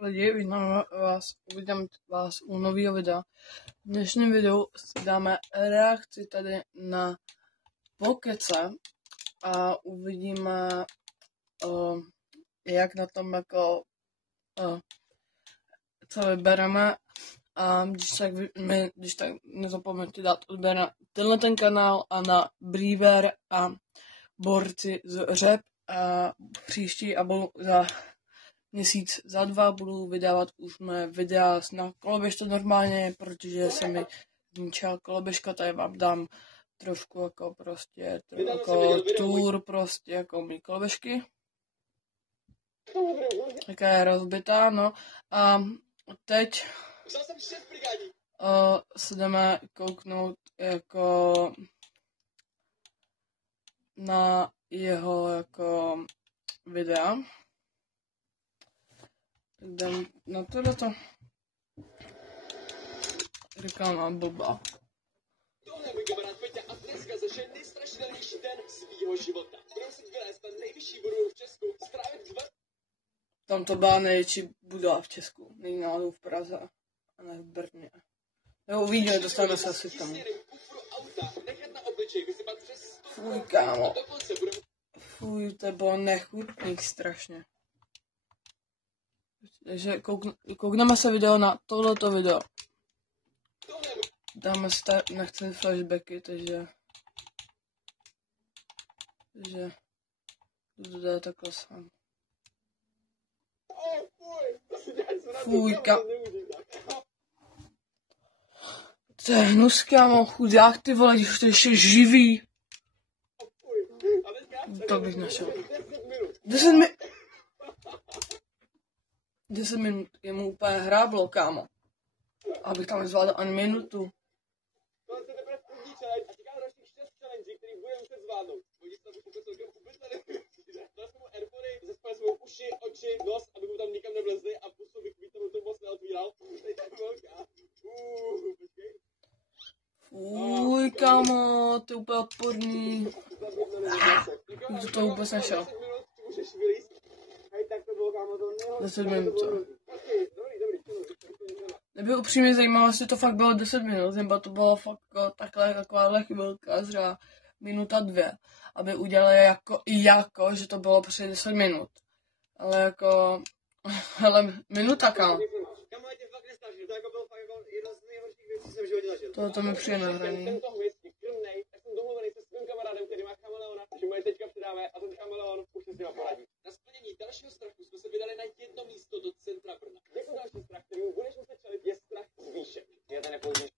Lidi, vítám vás u nového videa. V dnešním videu si dáme reakci tady na Pokece a uvidíme, jak na tom jako co vybereme. A když tak nezapomeňte dát odběr na tenhle ten kanál a na Briever a Borci z Řep. A příští a budu za měsíc, za 2 budu vydávat už mé videa na koloběžce normálně, protože se mi zničila koloběžka, tady vám dám trošku jako prostě, jako tour prostě jako mý koloběžky. Taká je rozbitá, no. A teď se jdeme kouknout jako na jeho jako videa. Jdem na tohleto. Říkám vám blbá. Tohle je můj kamarád Peťa a dneska zažil nejstrašidelnější den svýho života. Budeme si vylézt na nejvyšší budovu v Česku, strávit 2... Tam to byla největší budova v Česku. Není náhodou v Praze a ne v Brně. Jo, uvidíme, dostaneme se asi k tomu. Fuj, kámo. Fuj, to bylo nechutný strašně. Takže koukneme se video na tohleto video. Dáme si nechci flashbacky, takže to jde takhle sám. Fuj, to je hnus, kámo, chudák, ty vole, když to ještě živý. To bych našel. 10 minut je mu úplně hráblo, kámo. Abych tam zvládl ani minutu. To je teprve první challenge a čeká dalších 6 challenge, který bude muset zvládnout. Podívejte se, aby celkem ubytli. Dal jsem mu airpody, zaspal jsem mu uši, oči, nos, aby mu tam nikam nevlezli a pusu bych víc mu to moc neotvíral. Teď tak velká. Počkej. Fuj, kámo, to je úplně odporný. Už to vůbec nešel. 10 minut. Nebyl upřímně zajímavé, jestli to fakt bylo 10 minut, nebo to bylo fakt takhle, takováhle chvilka, třeba minuta 2, aby udělali jako, že to bylo přes 10 minut. Ale jako, hele, minuta, kámo. To mi přijde na hraní. Teďka přidáme a ten chameleon už se s ním poradí. Na splnění dalšího strachu jsme se vydali na jedno místo do centra Brna. Jako další strach, který budeš muset čelit, je strach z výšek. Já ten nepoužiju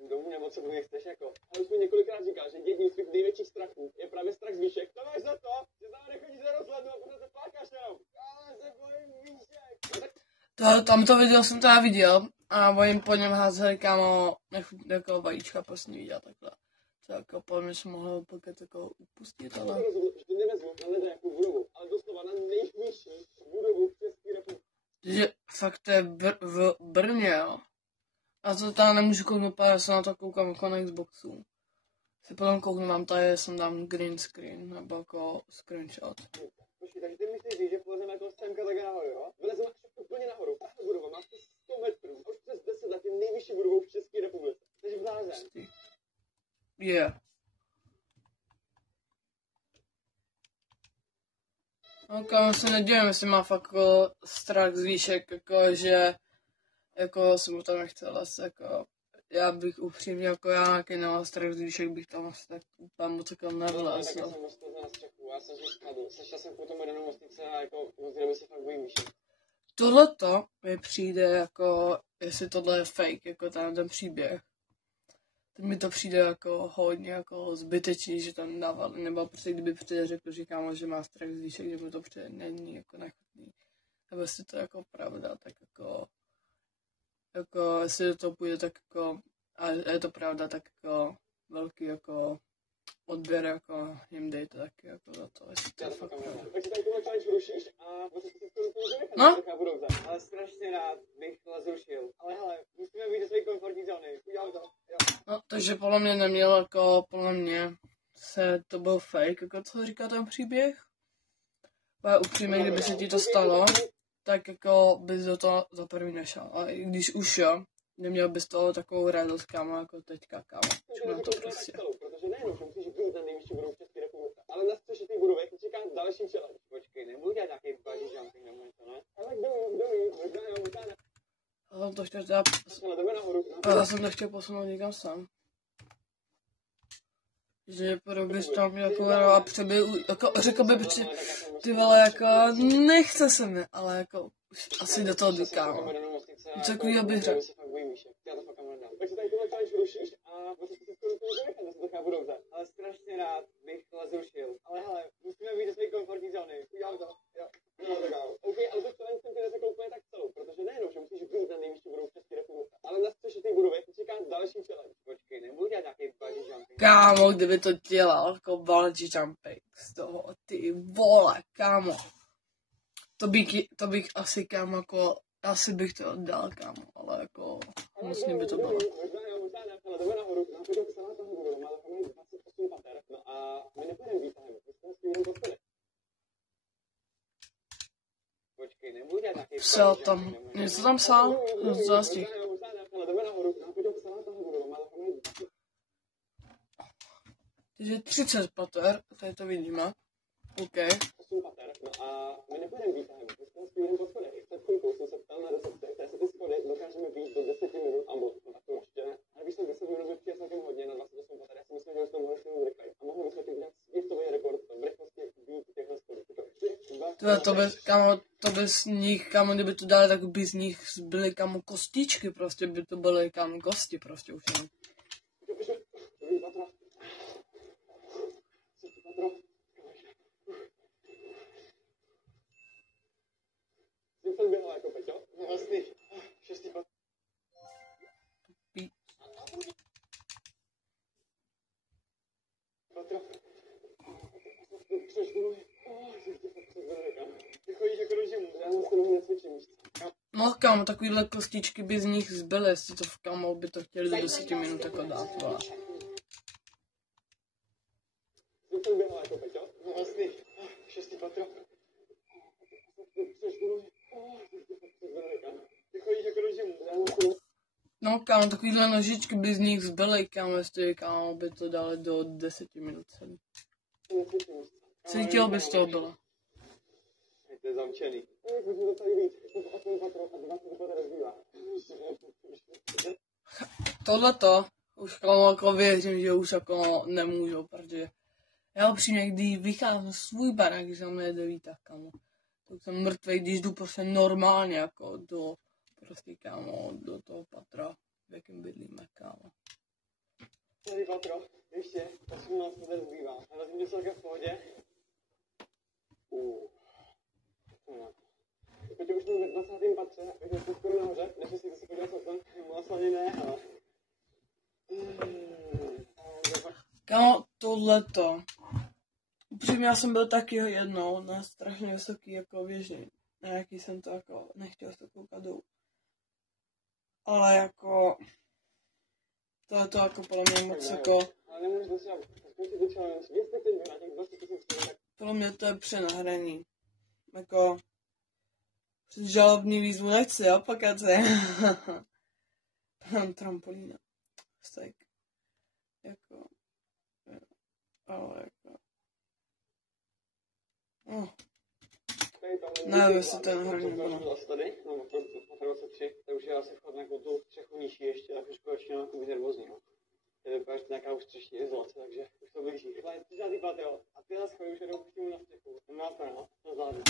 budovu nebo co druhý chceš jako. Ale už mi několikrát říkal, že jedním z těch největších strachů je právě strach z výšek. To máš za to, že tam nechodíš do rozhledu a potom se plákáš jenom. Ale se bojím výšek. Tam to video jsem teda viděl a oni po něm házeli, kámo, jako vajíčka prostě viděl takhle. To jako po mě jsem mohl pokud jako upustit, ale... Že nevezmu na nějakou budovu, ale doslova na nejvyšší budovu v České republice. Takže fakt to je v Brně, jo. A to tam nemůžu kouknout, protože já se na to koukám jako na Xboxu. Si potom kouknu, mám tady, jsem dám green screen, nebo jako screenshot. Počkej, takže ty myslíš, že polezeme jako semka tak nahoru, jo? Vylezeme až úplně nahoru. Tahle budova má 100 metrů. A už přes 10 let je nejvyšší budovou v České republice. Takže blázen. Yeah. No kámo, se nedivím, jestli má fakt jako strach z výšek, jako že jako jsem mu tam nechtěl asi jako já bych upřímně jako já nějaký nemám strach z výšek, bych tam asi tak úplně moc jako nevlez. Já jsem moc na střechu, já jsem z skladu. Sešel jsem potom jeden mostnice a jako rozdělíme se fakt bojím výšek. Tohleto mi přijde jako, jestli tohle je fake, jako ten příběh. Teď mi to přijde jako hodně jako zbytečný, že tam dávali, nebo prostě kdyby přijde řekl, že kámo, že má strach z výšek, že mu to přijde není jako nechutný. Nebo jestli to jako pravda, tak jako jestli to půjde tak jako, a je to pravda, tak jako velký jako odběr jako jim dejte taky jako za to, jestli to je fakt pravda. Takže tady tohle challenge rušíš a můžeš si to no? Ale strašně rád bych to zrušil. Ale hele, musíme být do své komfortní zóny. Udělám to. Jo. No, takže podle mě neměl jako, podle mě to byl fake, jako co říká ten příběh. Ale upřímně, kdyby se ti to stalo, tak jako bys do toho za první nešel. A i když už jo, neměl bys toho takovou radost, kámo, jako teďka, kámo. Čekám to prostě. Protože nejenom, že musíš být ten nejvyšší budov v České republice, ale na střeše té budovy tě čeká další challenge. Počkej, nebudu dělat nějaký bungee jumping nebo něco, ne? Ale kdo ví, možná jo, možná ne. Já jsem to chtěl teda... Já jsem to chtěl posunout někam sám. Že podobně tam jako a přebyl, jako řekl by, ty vole, jako nechce se mi, ale jako už asi do toho jdu, kámo. Co takovýho bych řekl. Takže tady tohle challenge rušíš a vlastně si skoro to vynechat, že se to chápu dobře. Ale strašně rád bych tohle zrušil. Ale hele, musíme být do své komfortní zóny. Udělám to. Jo. No, tak jo. OK, ale to challenge jsem ti neřekl úplně tak celou, protože nejenom, že musíš být na nejvyšší budově v České republice, ale na střeše té budovy tě čeká další challenge. Počkej, nebudu dělat nějaký bungee jumping. Kámo, kdyby to dělal, jako bungee jumping z toho, ty vole, kámo. To bych asi, kámo, jako, asi bych to oddal, kámo, ale jako, vlastně by to bylo. Možná jo, možná ne, ale jdeme nahoru, nahoru celá ta budova má takový 28 pater, no a my nepůjdeme výtahem, my jsme s tím jenom podpili. Počkej, nebudu dělat nějaký... Psal tam, něco tam psal? Zastih. Možná jo, možná ne, ale jdeme nahoru, nahoru celá ta budova má takový 28 Takže 30 pater, tady to vidíme. OK. pater, no a my nepůjdeme výtahem, my jsme s tím jenom podpili. Před chvilkou jsem se ptal na recepci, které se ty schody dokážeme být do 10 minut a no tak to určitě ne. Ale když jsem 10 minut vypřijel celkem hodně na 28 pater, já si myslím, že jsme mohli si rychleji. A mohli bychom tím udělat světový rekord v rychlosti být těchto schodů. To by z nich, kámo, kdyby to dali, tak by z nich byly, kámo, kostičky, prostě by to byly, kámo, kosti, prostě už jenom. Jsem běhal jako Peťo, vlastně 6. patro. Ty chodíš jako do žimu, já se domů necvičím. No, kámo, takovýhle kostičky by z nich zbyly, jestli to v kámo by to chtěli do 10 minut jako dát, vole. Jsem běhal jako Peťo, vlastně 6. patro. Ty chodíš jako do žimu, já se No, kámo, takovýhle nožičky by z nich zbyly, kámo, jestli, kámo, by to dali do 10 minut celý. Cítil by z toho bylo. to je zamčený. Musím to tady víc, jsem to 8 patro a 20 patro zbývá. Tohleto už jako věřím, že už jako nemůžu, protože já upřímně, když vycházím svůj barák, když tam nejde výtah, kámo, tak jsem mrtvej, když jdu prostě normálně jako do, prostě kámo, do toho patra, v jakém bydlíme, kámo. Tady patro, ještě 18 patro zbývá, ale jsem celkem v pohodě. Teď už jsme ve 20. patře, takže jsme skoro nahoře, než si zase podívat okno, vlastně ne, ale... Kámo, tohleto. Upřímně já jsem byl taky jednou na strašně vysoký jako věži, na jaký jsem to jako nechtěl se koukat dolů. Ale jako... To je to jako podle mě moc jako... Ale nemůžeš dosahovat, zkusit to challenge, jestli chceš být na těch 20 000 tak... Podle mě to je přenahraný. Jako... Žalobní výzvu nechci, jo, pokud se. Trampolína. Stek. Jako... Ale jako... Ne, jestli to je nahraný nebo ne. Tady, no, to 23, to už je asi vchod na tu střechu nižší ještě, tak už konečně mám být nervózní, no. Je to nějaká už střešní izolace, takže už to blíží. Ale 30. patro a tyhle schody už jdou přímo na střechu. Na to, no, na zádu.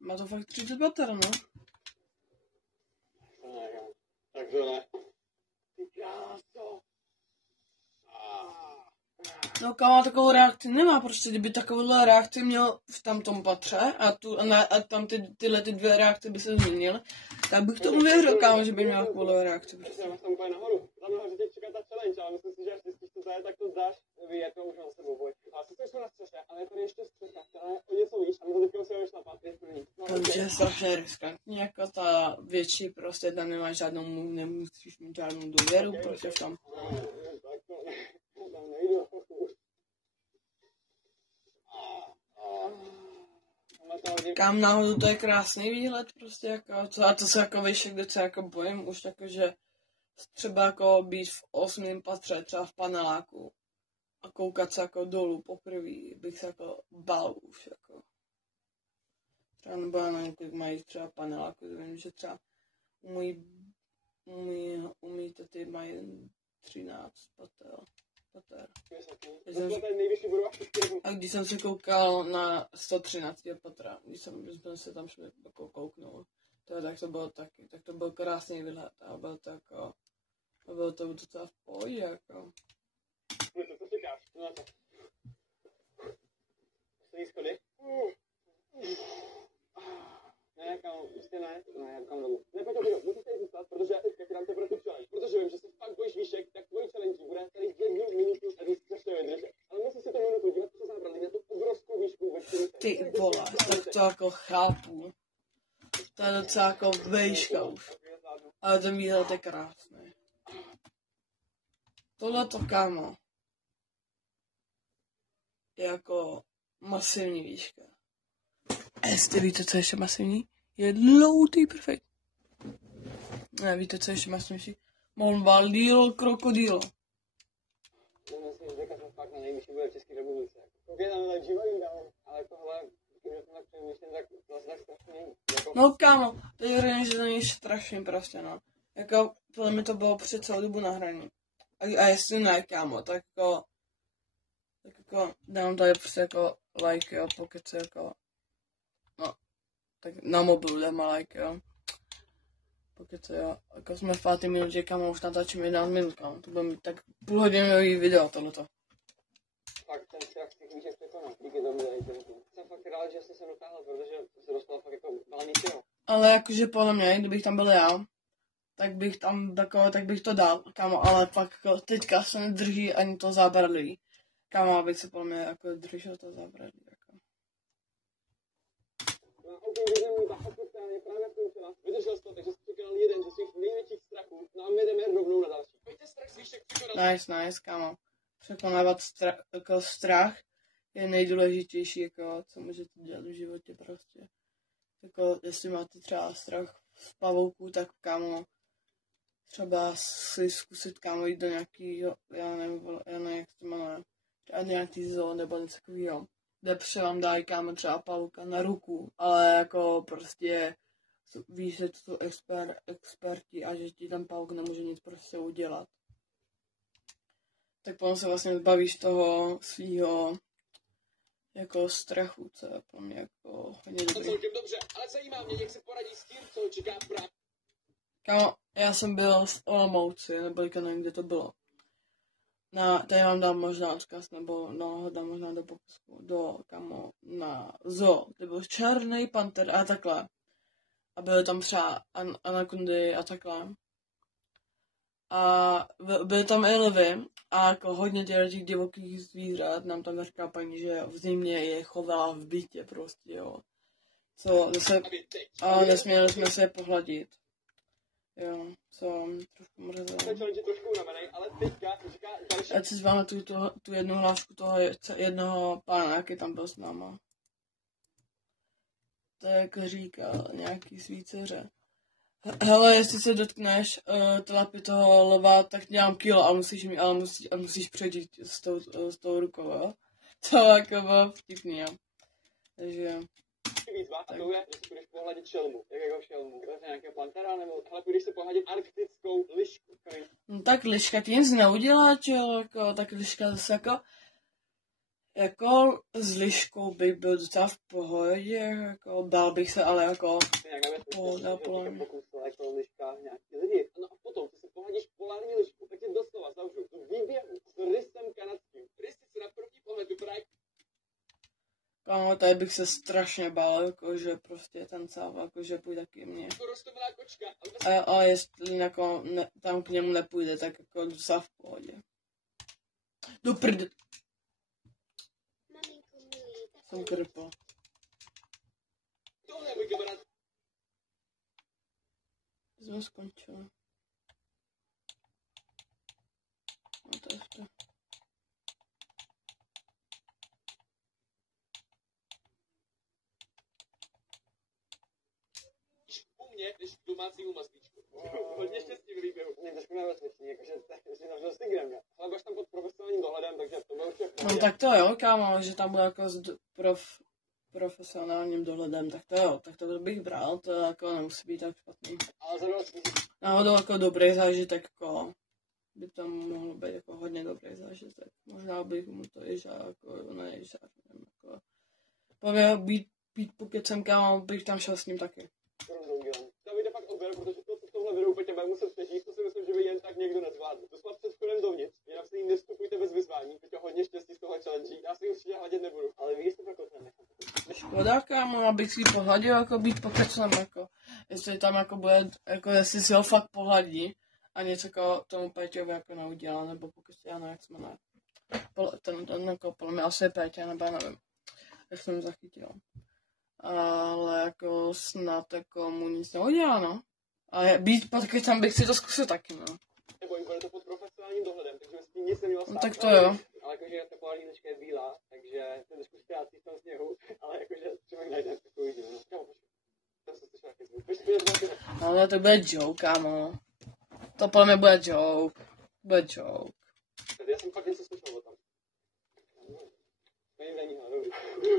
Má to fakt 30 pater, no. To ne, jo. Tak to ne. Ty kráso. No kámo, takovou reakci nemá, prostě kdyby takovouhle reakci měl v tamtom patře a tam tyhle dvě reakce by se změnily, tak bych tomu věřil, kámo, že by měl takovouhle reakci. Prostě. Já jsem úplně nahoru. Tam nahoře tě čeká ta challenge, ale myslím si, že až zjistíš, co to je, tak to zdáš. Je to už na sebou, boj. A sice jsme na střeše, ale je tady ještě střecha, která je o něco výš a my to teďka musíme vyšlapat, je první. Takže je strašně riskantní, jako ta větší prostě tam nemá žádnou, nemusíš mít žádnou důvěru, prostě v tom. Tam nejdu. kam náhodou, to je krásný výhled prostě jako, a to se jako víš, kde se jako bojím už jako, že třeba jako být v 8. patře, třeba v paneláku a koukat se jako dolů poprvé, bych se jako bál už jako. Třeba nebo já nevím, kolik mají třeba paneláku, vím, že třeba umí ty mají 13 pater. A když jsem se koukal na 113 patra, když jsme se tam šli jako kouknout, tak to byl krásný výhled a bylo to docela v pohodě jako. Co říkáš? No to. Stejný schody? Ne, kámo, prostě ne, kam domů. Ne, pojď, musíš tady zůstat, protože já teďka dám teprve tu challenge. Protože vím, že se fakt bojíš výšek, tak tvojí challenge bude tady 1 minutu a ty strašně vydržet. Ale musíš si tu minutu dívat, co zábrali na tu obrovskou výšku, ve které ty vole, tak to jako chápu. To je docela jako vejška už. Ale ten výhled je krásný. Tohleto, kámo, je jako masivní výška. A jestli víte, co je ještě masivní? Je dloutý perfekt. Ne, víte, co je ještě masivnější? Monvaldilo krokodilo. Myslím, že jsme fakt na nejvyšší bude v České republice. Koukej tam na G-Wagon dál, ale tohle, když jsem tak přemýšlím, tak zase tak strašně není. No kámo, to je hraní, že to není strašně prostě, no. Jako, podle mě to bylo před celou dobu na hraní. A jestli ne, kámo, tak jako dám tady prostě jako like, jo, pokud se jako, no, tak na mobilu dám like, jo. Pokud se, jo, jako jsme v 5. minutě, kámo, už natáčíme 11 minut, kámo, to bude mít tak půlhodinový video, tohleto. Fakt ten strach z těch výšek překonal, díky tomu tady jsem fakt rád, že jsi se dotáhl, protože se dostal fakt jako valný čeho. Ale jakože podle mě, kdybych tam byl já, tak bych to dal, kámo, ale fakt jako teďka se nedrží ani to zábradlí. Kámo, abych se podle mě jako držel to zábradlí, jako. No, ok, vidím, ta atmosféra je právě skončila. Vydržel jsi to, takže jsi překonal jeden ze svých největších strachů. No a my jdeme rovnou na další. Pojďte strach z výšek překonat. Nice, kámo. Překonávat strach je nejdůležitější, jako, co můžete dělat v životě prostě. Jako, jestli máte třeba strach z pavouků, tak kámo, třeba si zkusit, kámo, jít do nějakýho, já nevím, jak se to jmenuje, třeba nějaký zoo nebo něco takového, kde vám dají, kámo, třeba pavouka na ruku, ale jako prostě víš, že to jsou experti a že ti ten pavouk nemůže nic prostě udělat. Tak potom se vlastně zbavíš toho svýho jako strachu, co je pro mě jako hodně dobrý. Celkem dobře, ale zajímá mě, jak se poradí s tím, co čeká právě. Kámo, já jsem byl v Olomouci, nebo nevím, kde to bylo. Tady vám dám možná odkaz, nebo ho dám možná do popisku, na zoo, kde byl černý panter a takhle. A byly tam třeba anakondy a takhle. A byly tam i lvy a jako hodně těch divokých zvířat nám tam říká paní, že v zimě je chovala v bytě prostě, jo. Ale nesměli jsme se je pohladit. Jo, trošku mrzelo. Ať si zváme tu jednu hlášku toho jednoho pána, jaký tam byl s náma. To je jako říká nějaký svý dceře. Hele, jestli se dotkneš tlapy toho lva, tak dělám kilo a musíš předít s tou rukou, jo? To jako bylo vtipný, jo. Takže výzva, a to je, že si půjdeš pohladit šelmu. Jakého šelmu? To je nějakého pantera, nebo hele, půjdeš si pohladit arktickou lišku. No tak liška ti nic neudělá, čo? Jako, tak liška zase jako s liškou bych byl docela v pohodě, jako bál bych se, ale jako pohoda podle mě. Jako liška nějaký lidi. No a potom, když si pohladíš polární lišku, tak tě doslova zavřu do výběhu s rysem kanadským. Rysy se na první pohled vypadají. Kámo, tady bych se strašně bál, jakože prostě ten sáv, jakože půjde taky mě. Ale jestli jako tam k němu nepůjde, tak jako docela v pohodě. Do prd. Jsem krpl. Tohle je můj kamarád. Jsme skončili. No to je to. levně než k domácímu mazlíčku. Hodně štěstí v výběhu. Mě trošku nebezpečný, jakože jsi navřel Stigrem, já. Ale budeš tam pod profesionálním dohledem, takže to bude určitě. No tak to jo, kámo, že tam bude jako s profesionálním dohledem, tak to jo, tak to bych bral, to jako nemusí být tak špatný. Ale zrovna Náhodou jako dobrý zážitek, jako by tam mohlo být jako hodně dobrý zážitek. Možná bych mu to i jako nežár, nevím, jako. Pově být pokecem, kámo, bych tam šel s ním taky. To vyjde fakt odběr, protože to, co v tomhle videu úplně bude muset přežít, to si myslím, že by jen tak někdo nezvládl. Doslova před vchodem dovnitř, jinak si nevstupujte bez vyzvání, teď hodně štěstí z toho challenge, já si určitě hladit nebudu, ale víš, to jako nenechám. Škoda, kámo, abych si pohladil, jako být pokecem, jako, jestli tam jako bude, jako jestli si ho fakt pohladí a něco jako tomu Péťovi jako neudělá, nebo pokud já nevím, jak jsme ne. Ten jako podle mě asi je Péťa, nebo já nevím, jak jsem zachytil. Ale jako snad jako mu nic neudělá, no. Ale být pokecem bych si to zkusil taky, no. Nebojím, bude to pod profesionálním dohledem, takže s tím nic nemělo stát. No, tak to jo. Ale jakože ta polárníčka je bílá, takže ten trošku ztrácí v tom sněhu, ale jakože třeba najdeme takovou vidíme, no. Kámo, tam se slyšel jaký zvuk. Ale to bude joke, kámo. To podle mě bude joke. Bude joke. Já jsem fakt něco slyšel o tom. Není, dobrý.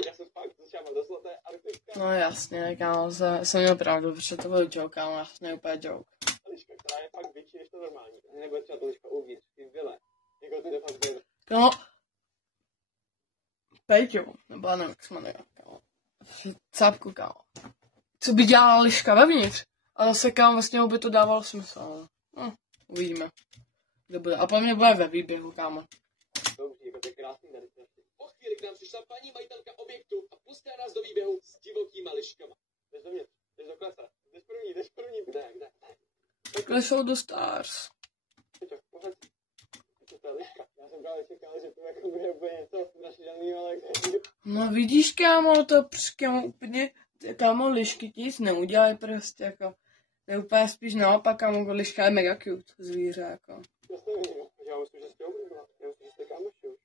Já jsem fakt začal doslova, to je arktická. No jasně, kámo, jsem měl pravdu, protože to byl joke, kámo, jasně úplně joke. Liška, která je fakt větší než to normální. Nebude třeba to liška uvnitř, ty vyle. Jako ty to fakt bude. Kámo, Péťo, nebo já nevím, jak se jmenuje, kámo. Cápku, kámo. Co by dělala liška vevnitř? A zase, kámo, vlastně by to dávalo smysl. Uvidíme, kde bude. A podle mě bude ve výběhu, kámo. Dobře, jako to je krásný tady. Po chvíli k nám přišla paní majitelka objektu a pustila nás do výběhu s divokýma liškama. Jdeš dovnitř, jdeš do klece, jdeš první, kde? Kde jsou do Stars? Pohled. Já jsem právě čekal, že to jako bude úplně něco našiřaný, ale... No vidíš, kámo, to kámo úplně, kámo, lišky ti nic neudělají prostě, jako. To je úplně spíš naopak, kámo, liška je mega cute zvíře, jako. Já myslím, že jste oblíbila, já myslím, že jste kámoši už.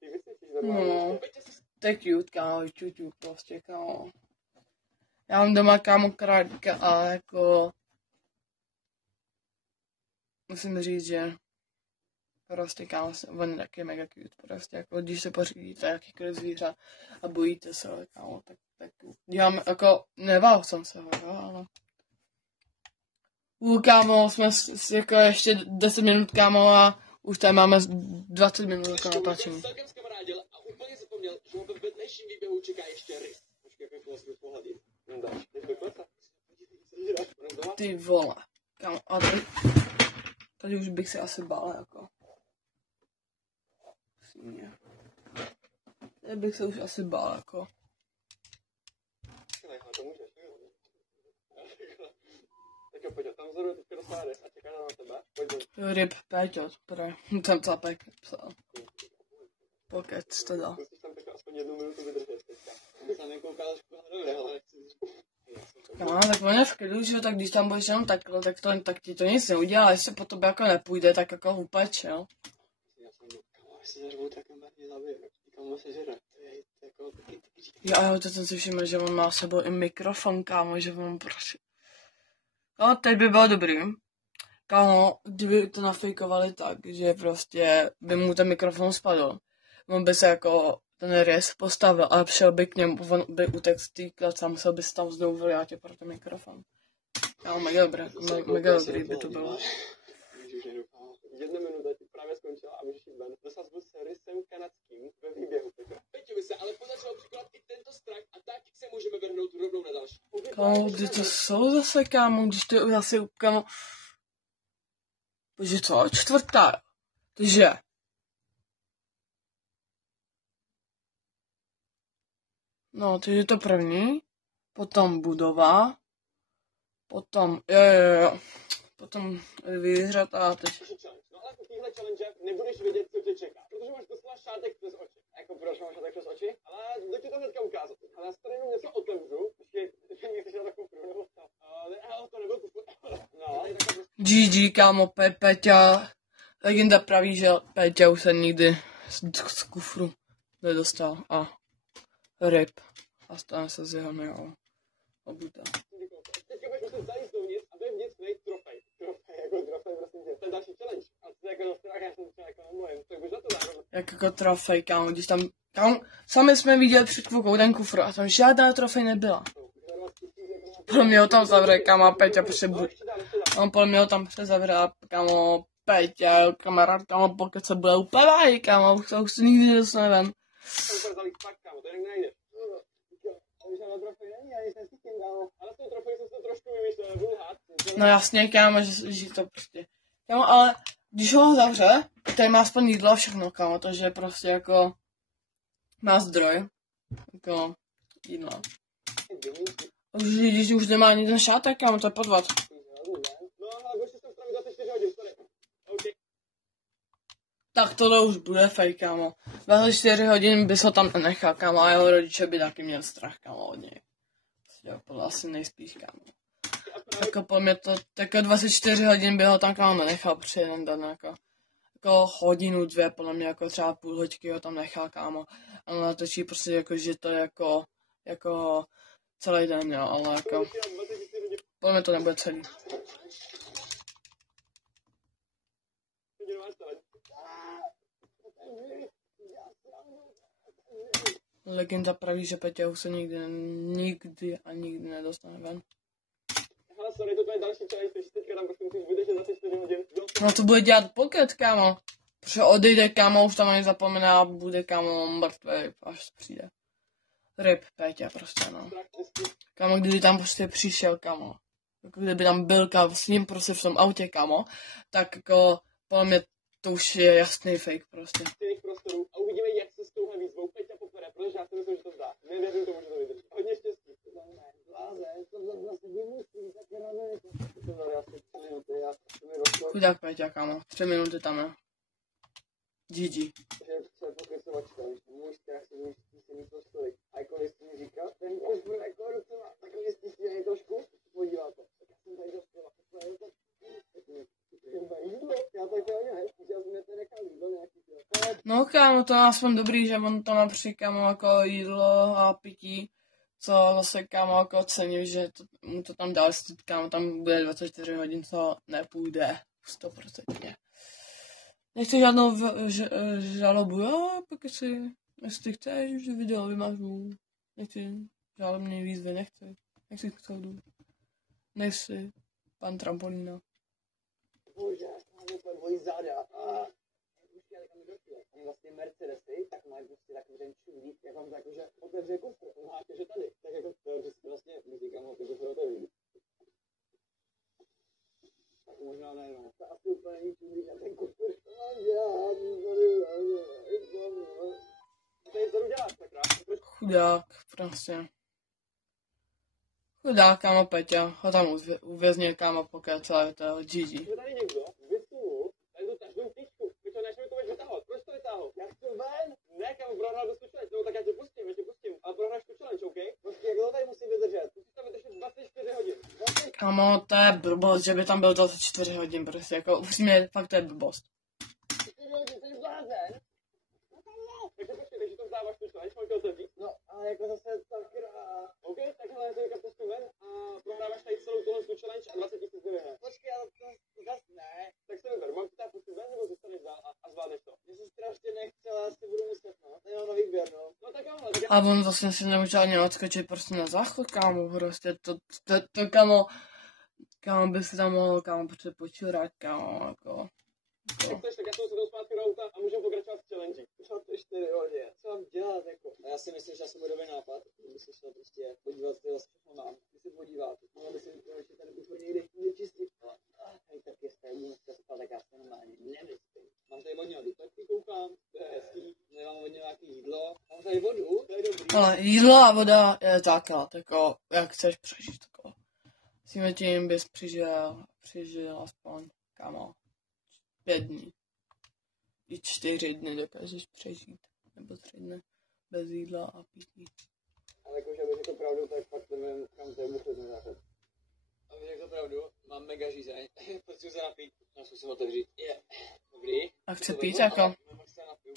Ty vysvětlíš No, to je cute, kámo, cute prostě, kámo. Já mám doma, kámo, králíka a jako... Musím říct, že prostě, kámo, on je taky mega cute, prostě, jako, když se pořídíte jakýkoliv zvíře a bojíte se, kámo, tak dělám, jako, nebál jsem se ho, jo, ale... Kámo, jsme jako ještě 10 minut, kámo, a už tady máme 20 minut jako natáčení. Celkem zkamarádil a úplně zapomněl, že ho ve vedlejším výběhu čeká ještě rys. Počkej, jak mi to pohladit. Jen dáš, jdeš do klesa. Ty vole, kámo, a tady už bych se asi bál, jako. Tady bych se už asi bál, jako. To můžeš, tak jo, pojď, tam vzadu teďka dostává rys a čeká na tebe. Pojď. Ryb, Péťo, tady, ten cápek psal. Pokec, teda. Musíš tam teďka aspoň 1 minutu vydržet teďka. Jsem nekoukal, že dobré, ale nechci říct. No, tak on je v klidu, že tak když tam budeš jenom takhle, tak ti to nic neudělá, jestli po tobě jako nepůjde, tak jako vůbec, jo. Já jsem kámo, až se zařvou, tak mě zabije. Kámo se žere. To je jako taky Jo, to jsem si všiml, že on má s sebou i mikrofon, kámo, že on prostě... No, teď by bylo dobrý. Kámo, kdyby to nafejkovali tak, že prostě by mu ten mikrofon spadl. On by se jako ten rys postavil, ale přijel by k němu, on by utekl z té klece a musel by se tam znovu vrátit pro ten mikrofon. Kámo, mega dobrý by to bylo. 1 minuta ti právě skončila a můžeš jít ven. Do sazbu s rysem kanadským ve výběhu. Peťovi se ale podařilo překonat i tento strach a tak se můžeme vrhnout rovnou na další. Kámo, kdy to jsou zase, kámo, když to je zase, kámo... Takže co? 4. Takže... No, takže to první, potom budova, potom, jo, potom zvířata, teď... No ale po téhle challenge nebudeš vědět, co tě čeká, protože máš doslova šátek přes oči. Jako proč máš šátek přes oči? Ale jdu ti to hnedka ukázat. Ale já si tady jenom něco otevřu, počkej, někdy na takovou průnovu. Ale to nebyl tu... No, GG, kámo, Peťa, legenda praví, že Peťa už se nikdy z kufru nedostal a ryb. A stane se z jeho obuta. Teďka budeš muset zajít dovnitř a vevnitř najít trofej. Trofej, prosím tě. To je další challenge. A to je jako na strach, já jsem třeba jako nemluvím. Tak bys na to dál. Jak jako trofej, kámo, když tam, kámo, sami jsme viděli před chvilkou ten kufr a tam žádná trofej nebyla. Podle mě ho tam zavře, kámo, a Peťa potřebuje. On podle mě ho tam přezavře a kámo, Peťa, kamarád, kámo, pokud se bude úplně kámo, to už se nikdy dostane ven. To úplně zalít fakt, kámo, to jinak nejdeš. Žádná trofej není, já jsem si tím dal. Ale s tou trofej jsem to trošku vymyslel, budu hát. No jasně, kámo, že to prostě. Kámo, ale když ho zavře, tady má aspoň jídlo a všechno, kámo, takže prostě jako má zdroj, jako jídla. Když už nemá ani ten šátek, kámo, to je podvad. No, ale budeš se tam strávit 24 hodin, sorry. OK. Tak tohle už bude fake, kámo. 24 hodin bys ho tam nenechal, kámo, a jeho rodiče by taky měl strach, kámo, od něj. Podle asi nejspíš, kámo. Jako po mě to, jako 24 hodin by ho tam, kámo, nenechal při jeden den, jako hodinu, dvě, podle mě, jako třeba půl hoďky ho tam nechal, kámo. Ale natočí prostě jako, že to je jako celý den, jo, ale jako, podle mě to nebude celý. Legenda praví, že Peťa už se nikdy nedostane ven. Hele, sorry, to je další challenge, takže teďka tam prostě musíš vydržet 24 hodin. No to bude dělat pocket, kámo. Protože odejde, kámo, už tam ani zapomene a bude, kámo, mrtvý, až přijde. Ryb, Peťa, prostě, no. Kámo, kdyby tam prostě přišel, kámo. Jako kdyby tam byl, kámo, s ním prostě v tom autě, kámo. Tak jako, podle mě to už je jasný fake, prostě. Prostorů a uvidíme, jak se s touhle výzvou Peťa popere, protože já si myslím, že to zdá. Nevěřím tomu, že to vydrží. Hodně štěstí. Chudák Peťa, kámo. 3 minuty tam, jo. GG. No kámo, to je aspoň dobrý, že on to napří, kámo, jako jídlo a pití, co zase, kámo, jako cením, že mu to tam dal, kámo, tam bude 24 hodin, co nepůjde, 100%. Nechci žádnou žalobu, jo, pokud si, jestli chceš, že video vymažu, nechci žalobní výzvy, nechci k soudu, nechci, pan Trampolína. Bože, já jsem úplně dvojí záda. Oni vlastně Mercedesy, tak mají prostě takový ten čudlík, jak vám to jakože otevře kufr, uznáte, že tady. Tak jako teoreticky vlastně říkám, ho ty kufr otevří. Tak možná ne, no. To asi úplně není čudlík na ten kufr. To je co udělat, tak rád. Chudák, prostě. Chudák, kámo, Peťa, ho tam uvěznil, kámo, pokud celé to GG. Je tady někdo vysunul tady tu tažnou tyčku. Vy to nešli to veď vytáhovat. Proč to vytáhl? Já chci ven. Ne, kámo, prohrál dost tu challenge. No tak já tě pustím. Ale prohráš tu challenge, OK? Prostě jak to tady musí vydržet? Musíš tam vydržet 24 hodin. Kámo, to je blbost, že by tam byl 24 hodin, prostě, jako upřímně, fakt to je blbost. 24 hodin, jsi blázen? Takže počkej, takže to vzdáváš tu challenge, mám to otevřít? No, ale jako zase sakra. OK, tak hele, já to teďka pustím ven a prohráváš tady celou tohle tu challenge a 20 000 vyhraje. Počkej, ale to zase ne. Tak se vyber, mám ti tady pustit ven nebo zůstaneš dál a zvládneš to? Mně se strašně nechce, ale asi budu muset, no. Nemám na výběr, no. No tak jo, ale tak A on vlastně si nemůže ani odskočit prostě na záchod, kámo, prostě to kámo, by si tam mohl, kámo, prostě počírat, kámo, jako. Jak chceš, tak já jsem se tam zpátky do auta a můžeme pokračovat v challenge. Co ty 4 hodiny? Co mám dělat, jako? A já si myslím, že asi bude dobrý nápad, kdyby se šel prostě podívat, co všechno mám. Když se podívat, mohla by si ještě ten kufr někdy nečistit. Hej, tak jestli budu muset spát, tak já se normálně nevyspím. Mám tady vodního detoxy, koukám, to je hezký. Nemám od něj nějaký jídlo. Mám tady vodu, to je dobrý. Ale jídlo a voda je základ, jako, jak chceš přežít, jako. S tím bys přežil aspoň, kámo, 5 dní. I 4 dny dokážeš přežít, nebo 3 dny, bez jídla a pití. Ale jakože aby řekl pravdu, tak fakt nevím, kam to je muset na záchod. Aby řekl pravdu, mám mega žízeň, potřebuji se napít, já zkusím otevřít. Je, dobrý. A chce pít, jako? se napiju.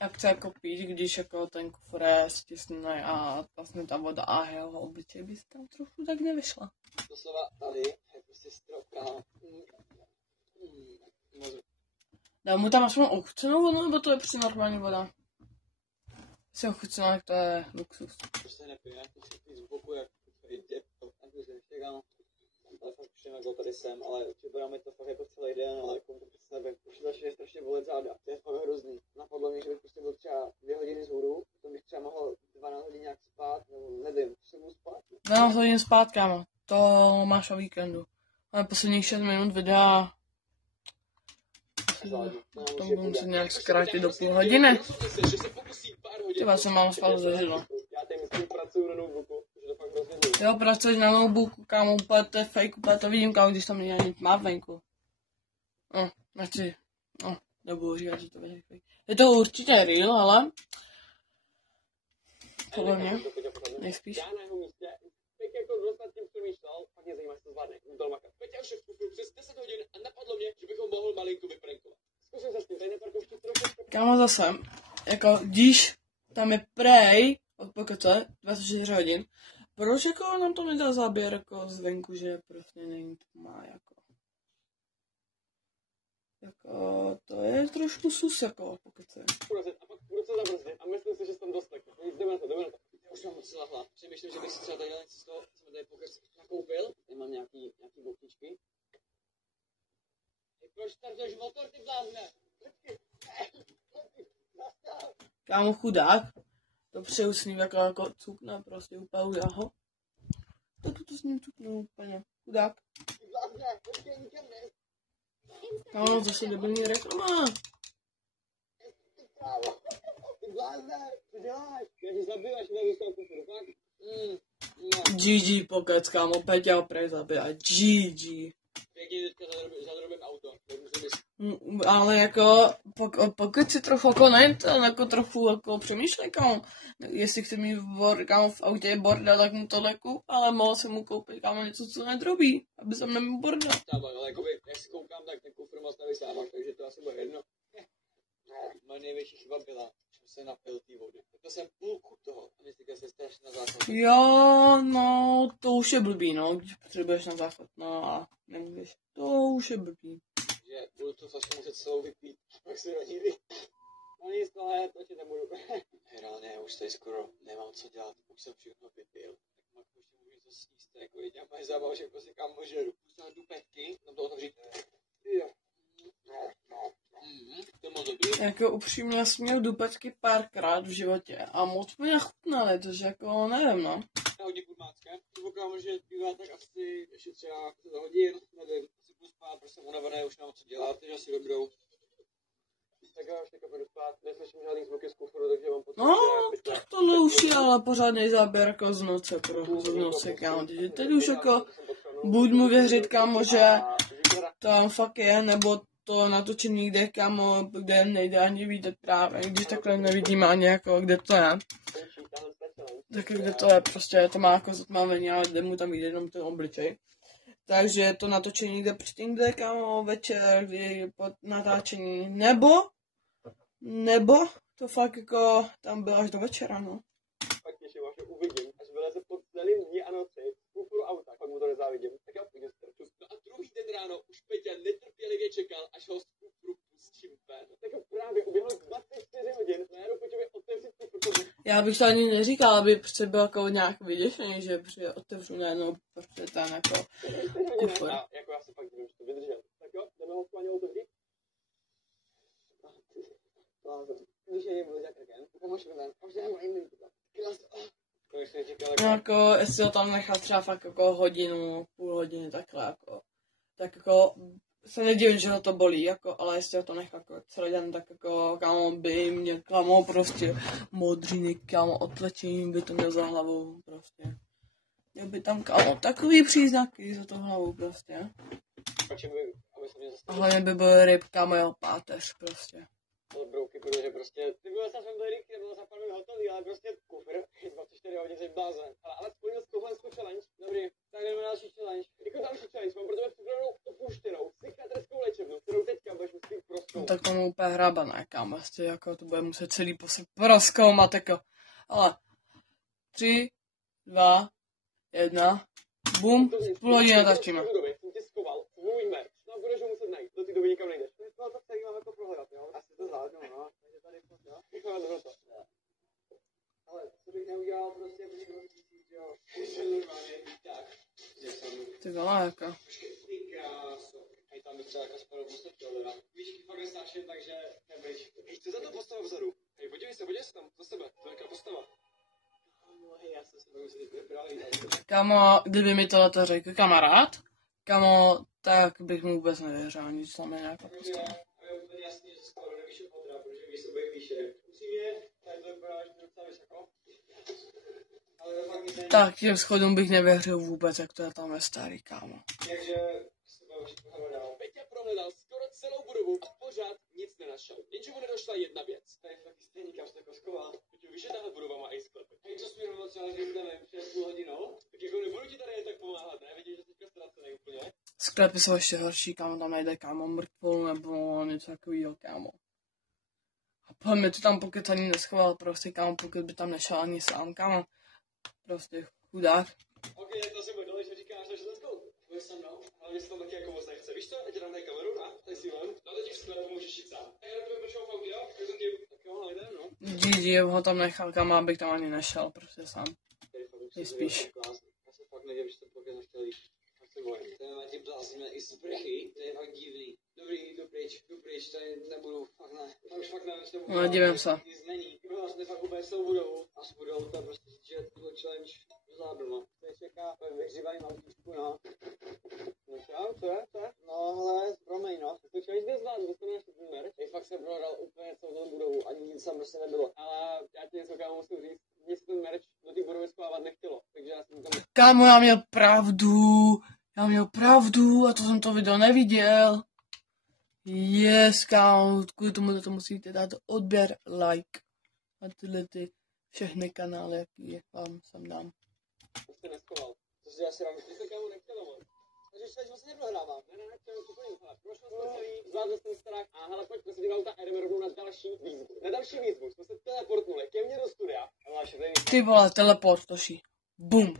Jak to jako pít, když jako ten kufr je stisný a vlastně ta voda a jeho obličej by se tam trochu tak nevyšla. Doslova tady je prostě stropka. Dám mu tam aspoň ochucenou vodu, nebo to je prostě normální voda? Jestli ochucená, tak to je luxus. Prostě nepiju, jak musím pít z boku, jak jde, ještě kámo. Ale fakt už nevím, jak tady jsem, ale připadá mi to fakt jako celý den, ale jako to přece nevím. Už začne strašně bolet záda, to je fakt hrozný. Napadlo mě, že bych prostě byl třeba 2 hodiny z hůru, potom bych třeba mohl 12 hodin nějak spát, nebo nevím, co budu spát. 12 hodin spát, kámo. To máš o víkendu. Ale posledních 6 minut videa... To budu muset nějak zkrátit do půl hodiny. Třeba jsem mám spát zažilo. Já tady myslím, pracuju na notebooku, že to fakt hrozně dělá. Jo, pracuješ na notebooku, kámo, úplně to je fake, úplně to vidím, kámo, když tam není ani tma venku. No, nechci, no, nebudu říkat, že to bude fake. Je to určitě real, ale... Podle mě, nejspíš. Já na jeho místě, teď jako dost nad tím přemýšlel, fakt mě zajímá, jestli to zvládne, to makat. Peťa už je v kufru přes 10 hodin a napadlo mě, že bychom mohl malinko vyprankovat. Zkusím se s tím, tady neparkovště trošku. Kámo, zase, jako, když tam je prej od PKC 24 hodin, proč jako nám to nedá záběr jako zvenku, že prostě není tma, jako. Jako, to je trošku sus, jako, PKC. A pak budu se zabrzdit a myslím si, že jsem dost tak. Jdeme na to. Já už mám moc hlav. Přemýšlím, že bych si třeba tady dal něco z toho, co mi tady PKC nakoupil. Tady mám nějaký boutičky. Proč startuješ motor, ty blázne? Kámo, chudák. To přeju s ním jako cukne, prostě úplně udá ho. To s ním cuknu úplně. Chudák. Kámo, zase debilní reklama. Ty blázne, co děláš? Já ti zabiju, až mi zůstal kufru, fakt? GG pokec, kámo, Peťa oprej zabila. GG. Pěkně teďka zadrobím auto. Ale jako, pokud si trochu jako nejte, jako trochu jako přemýšlej, kámo. Jestli chci mít kámo, v autě je bordel, tak mu to kup, ale mohl jsem mu koupit, kámo, něco, co nedrobí, aby jsem neměl bordel. Ale jakoby, jak si koukám, tak ten kufr moc nevysáváš, takže to asi bude jedno. Moje největší chyba byla, že jsem napil té vody. To jsem půlku toho a myslíte se strašně na záchod. Jo, no, to už je blbý, no, když potřebuješ na záchod, no a nemůžeš. To už je blbý. Že budu tu flašku muset celou vypít, pak si rodili. No nic, no ale to ti nebudu. Reálně, už tady skoro nemám co dělat, už jsem všechno vypil. Tak mám už můžu něco sníst, jako jediná moje zábava, že prostě kam žeru. Pustila dupetky, tam to otevřít. Jo. To je moc dobrý. Jako upřímně jsem měl dupečky párkrát v životě a moc mi nechutnaly, takže jako nevím, no. Hodně kurmácké. Koukám, že bývá tak asi ještě třeba za hodin, nevím, asi budu spát, protože jsem unavený, už nemám co dělat, takže asi dobrou. Tak já už teďka budu spát, neslyším žádný zvuky z kufru, takže mám pocit, No, že... tak tohle už je ale pořádný záběr jako z noce, kámo. Takže teď už jako buď mu věřit, kámo, že to tam fakt je, nebo to natočení někde, kámo, kde nejde ani vidět právě, když takhle nevidíme ani jako, kde to je. Tak kde to je, prostě to má jako zatmavení, ale jde mu tam vidět jenom ten obličej. Takže to natočení někde předtím, kde, kámo, večer, kdy je pod natáčení, nebo to fakt jako tam bylo až do večera, no. Pak těším, až ho uvidím, až vyleze pod celým dní a noci, kufru auta, pak mu to nezávidím. Tak já půjdu strču. No a druhý den ráno už Peťa netrpělivě čekal, až ho z kufru pustím ven. Tak právě uběhlo 24 hodin, no já jdu Peťovi otevřít kufru. Já bych to ani neříkal, aby prostě byl jako nějak vyděšený, že prostě otevřu najednou prostě ten jako kufr. Jako já se fakt divím, že to vydržel. Tak jo, jdeme ho schválně otevřít. Když je nebudu za krkem, tak můžeme ven. A už jdeme jiným typem. No jako, jestli ho tam nechat třeba fakt jako hodinu, půl hodiny takhle jako, tak jako se nedivím, že ho to bolí, jako, ale jestli ho to nechá jako celý den, tak jako kámo by mě, kámo prostě modřiny, kámo otlečení by to měl za hlavou prostě. Měl by tam kámo takový příznaky za to hlavou prostě. A hlavně by byl ryb, kámo jeho páteř prostě. Brouky, protože prostě, ty byl jsem byl rychle, byl jsem pár hotový, ale prostě kufr, 24 hodin jsem blázen. Ale splnil jsi tohle challenge, dobrý, tak jdeme na další challenge. Jako další challenge, mám pro tebe připravenou opuštěnou psychiatrickou léčebnu, kterou teďka budeš muset prostou. to k tomu úplně hrabané, kámo, vlastně jako to bude muset celý proskoumat, jako, ale 3, 2, 1, bum, půl hodiny natáčíme. Jsem tě schoval svůj merch. No budeš ho muset najít, do té doby nikam nejdeš. No to celý mám jako prohledat, jo? Asi to zvládnu, no. Takže tady jo? Vychovat do to. Ale co bych neudělal prostě, protože bylo tisíc, jo? Že normálně tak. Ty vole, jako. Počkej, ty kráso. Hej, tam bych třeba jako skoro postavil, teda. Víš, fakt nesnáším, takže nebejš. Hej, co za to postava vzadu? Hej, podívej se tam, za sebe, to je jaká postava. Hej, já jsem se to musel vyprávět. Kámo, kdyby mi tohle řekl kamarád, kámo, tak bych mu vůbec nevěřil, nic tam je nějaká postava. A je úplně jasný, že se skoro nevíš odra, protože víš, se bude píše. Upřímně, tady to vypadá, že docela vysoko. Ale fakt nic není. Tak těm schodům bych nevěřil vůbec, jak to je tam ve starý, kámo. Takže se bavíš prohledal. Peťa prohledal skoro celou budovu a pořád nic nenašel. Jenže mu nedošla jedna věc. Tady taky stejný, kam se jako skoval. Peťu, víš, že tahle budova má i sklepy. Hej, co jsi mi rovnou třeba říct, nevím, přes půl hodinou? Tak jako nebudu ti tady jen tak pomáhat, ne? Vidíš, že jsi teďka ztracený úplně. Sklepy jsou ještě horší, kámo, tam najde, kámo, mrtvolu nebo něco takového, kámo. A pojď mi to tam pokud ani neschoval, prostě, kámo, pokud by tam nešel ani sám, kámo. Prostě chudák. OK, to si bude dole, že říkáš, že let's go. Budeš se mnou, ale mě se tam taky jako moc nechce. Víš co, ať dám tady kameru, na, tady si vem. No teď v sklepu můžeš jít sám. Tak já to vypršel v autě, jo? Tak jo, ale jdem, no. GG ho tam nechal, kámo, abych tam ani nešel, prostě sám. Nejspíš. Já se fakt nevím, že to pokud nechtěl jít. Tak se bojím. Tady máme ty blázíme i sprchy, to je fakt divný. Dobrý, jdu pryč, tady nebudu, fakt ne. Já už fakt nevím, jestli to No, dívám se. nic není. Bylo vlastně fakt úplně s tou budovou. A s budovou to prostě říct, že tohle challenge zvládnu, no. Tady čeká, vyhřívají na autíčku, no. No čau, co je? No hele, promiň, no. To challenge nezvládnu, dostaneš ten merch. Tady fakt jsem prohral úplně celou budovu, ani nic tam prostě nebylo. Ale já ti něco, kámo, musím říct, mě se ten merch do té budovy schovávat nechtělo. Takže já jsem tam... Kámo, já měl pravdu a to jsem to video neviděl. Yes, kámo, kvůli tomu to musíte dát odběr, like a tyhle ty všechny kanály, jaký je vám sem dám. To jste neschoval. To si já si dám, že se kámo nechtělo moc. Takže šleč vlastně neprohrávám. Ne, to je úplně hele. Prošel jsme celý, zvládl jsem strach a hele, pojď, jsme se auta a jdeme rovnou na další výzvu. Na další výzvu jsme se teleportnuli ke mně do studia. A máš tady... Ty vole, teleport, toší. Bum.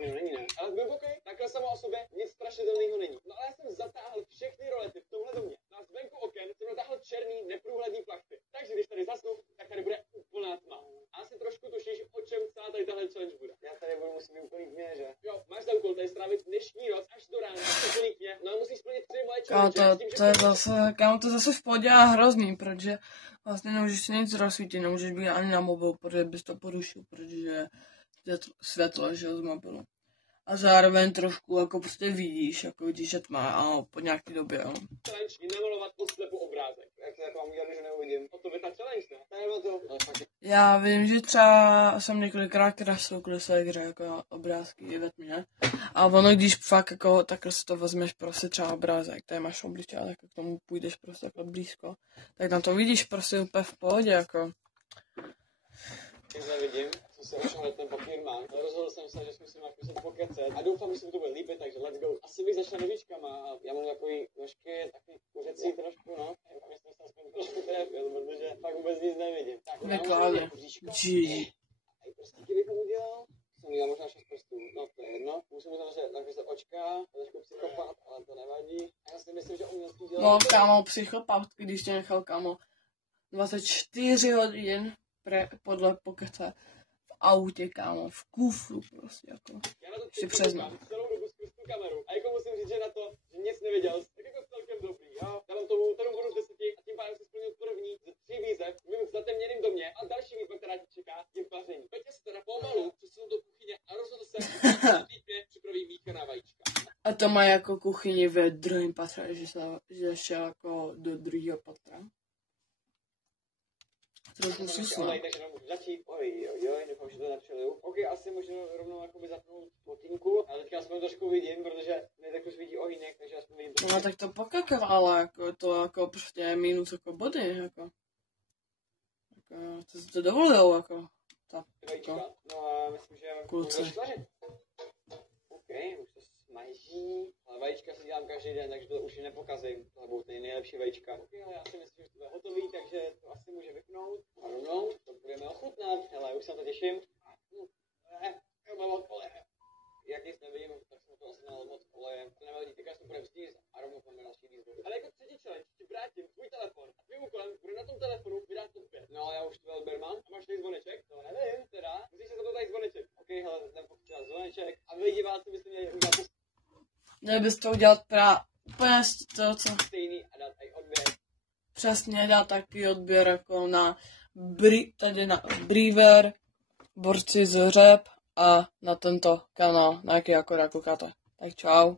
Není, ne? Ale byl OK, takhle samo o sobě nic strašidelného není. No ale já jsem zatáhl všechny rolety v tomhle domě. No a zvenku oken jsem natáhl černý, neprůhledný plachty. Takže když tady zasnu, tak tady bude úplná tma. A asi trošku tušíš, o čem celá tady tahle challenge bude. Já tady budu muset být úplný tmě, že? Jo, máš za úkol tady strávit dnešní noc až do rána, úplný tmě. No a musíš splnit 3 moje challenge. Kámo, to je zase v pohodě a hrozný, protože vlastně nemůžeš si nic rozsvítit, nemůžeš být ani na mobil, protože bys to porušil, protože světlo, že z mobilu. A zároveň trošku jako prostě vidíš, jako vidíš, že tma, a po nějaký době, jo. Challenge je namalovat od slepu obrázek. Jak to mám udělat, že neuvidím? O to je ta challenge, ne? Nebo to? Já vím, že třeba jsem několikrát kreslil kvůli své hře jako obrázky ve tmě. A ono, když fakt jako takhle si to vezmeš prostě třeba obrázek, tady máš obličej a tak k tomu půjdeš prostě takhle blízko, tak na to vidíš prostě úplně v pohodě, jako. Nic nevidím, jsem si ošel ten papír mám, ale rozhodl jsem se, že zkusím nějak pokecet a doufám, že se mi to bude líbit, takže let's go. Asi bych začal novičkama a já mám takový nožky, takový kuřecí trošku, no. Myslím, že jsem aspoň trošku trefil, protože fakt vůbec nic nevidím. Tak, Vykládě. Gee. A prstíky bych udělal. Jsem udělal možná 6 prstů, no to je jedno. Musím uzavřet nakreslit očka, trošku psychopat, ale to nevadí. A já si myslím, že umělci dělat... No kámo, psychopat, když tě nechal kámo 24 hodin podle pokece v autě, kámo, v kufru prostě, jako. Já na to ještě přes celou dobu skrz tu kameru. A jako musím říct, že na to, že nic nevěděl, tak jako celkem dobrý, jo. Dávám tomu 7 bodů z 10 a tím pádem si splnil první ze 3 výzev v mým zatemněným domě a další výzva, která ti čeká, je vaření. Peťa se teda pomalu přesunul do kuchyně a rozhodl se, že připraví míchaná vajíčka. A to má jako kuchyni ve druhém patře, že šel jako do druhého patra. Trochu suslo. Takže nemůžu začít. Oj, doufám, že to nepřeliju. OK, asi můžu rovnou jakoby zapnout potínku, ale teďka aspoň trošku vidím, protože nejde už vidí ohýnek, takže aspoň vidím trošku. No tak to pokakal, ale jako to jako prostě minus jako body, jako to dovolil, jako ta vajíčka. No a myslím, že kluci. OK, už to smaží. Ale vajíčka si dělám každý den, takže to už je nepokazím. To budou ty nejlepší vajíčka. Ok, ale já si myslím, že to je hotový, takže to asi může vypnout. A rovnou to budeme ochutnat. Hele, už se na to těším. Jak nic nevím, tak jsem to asi nalil moc olejem. To nevadí, teďka se budeme vstýct a rovnou pojďme další výzvu. Ale jako třetí challenge ti vrátím tvůj telefon a tvým úkolem bude na tom telefonu vydat to 5. No ale já už to byl Berman a máš tady zvoneček? To nevím, teda. Musíš se zapnout tady zvoneček. Ok, hele, ten pokřičil zvoneček a vy diváci byste měli udělat Měli byste udělat úplně to, co stejný a dát i odběr. přesně dát takový odběr jako tady na Brewer, Borci z Řep a na tento kanál, na jaký akorát koukáte. Tak čau.